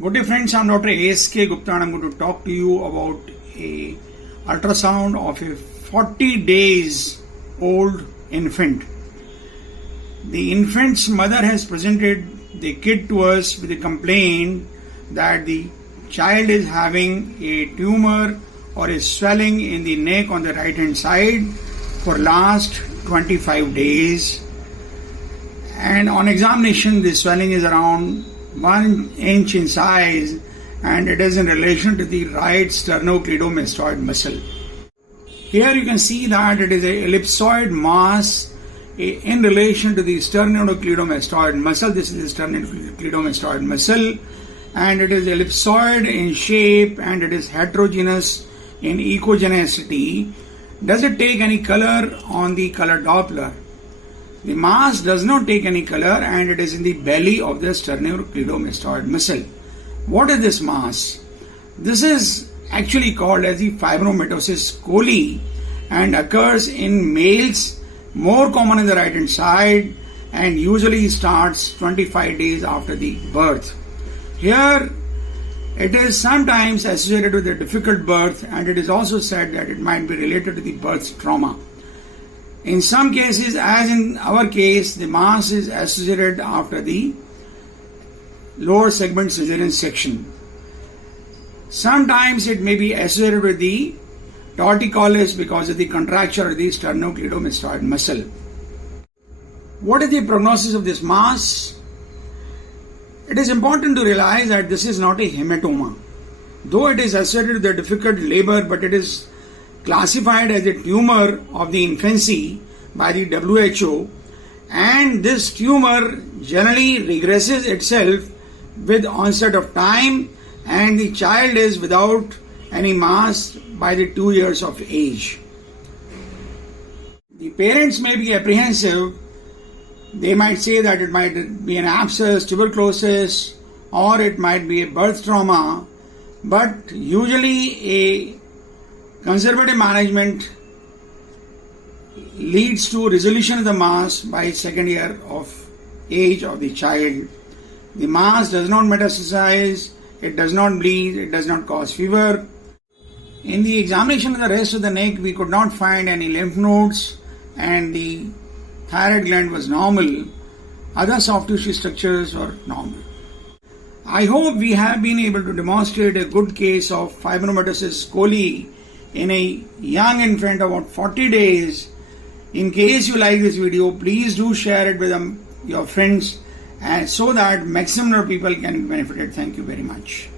Good day friends, I am Dr. A.S.K. Gupta and I am going to talk to you about a ultrasound of a 40 days old infant. The infant's mother has presented the kid to us with a complaint that the child is having a tumor or a swelling in the neck on the right hand side for last 25 days, and on examination the swelling is around 1 inch in size and it is in relation to the right sternocleidomastoid muscle. Here you can see that it is an ellipsoid mass in relation to the sternocleidomastoid muscle. This is the sternocleidomastoid muscle and it is ellipsoid in shape and it is heterogeneous in echogenicity. Does it take any color on the color Doppler? The mass does not take any color and it is in the belly of the sternocleidomastoid muscle. What is this mass? This is actually called as the Fibromatosis Colli and occurs in males, more common in the right hand side, and usually starts 25 days after the birth. Here it is sometimes associated with a difficult birth and it is also said that it might be related to the birth trauma. In some cases, as in our case, the mass is associated after the lower segment cesarean section. Sometimes it may be associated with the torticollis because of the contracture of the sternocleidomastoid muscle. What is the prognosis of this mass? It is important to realize that this is not a hematoma. Though it is associated with a difficult labor, but it is classified as a tumor of the infancy by the WHO, and this tumor generally regresses itself with onset of time and the child is without any mass by the 2 years of age. The parents may be apprehensive. They might say that it might be an abscess, tuberculosis, or it might be a birth trauma, but usually a conservative management leads to resolution of the mass by second year of age of the child. The mass does not metastasize, it does not bleed, it does not cause fever. In the examination of the rest of the neck, we could not find any lymph nodes and the thyroid gland was normal. Other soft tissue structures were normal. I hope we have been able to demonstrate a good case of Fibromatosis Colli in a young infant about 40 days. In case you like this video, please do share it with your friends and so that maximum number of people can benefit it. Thank you very much.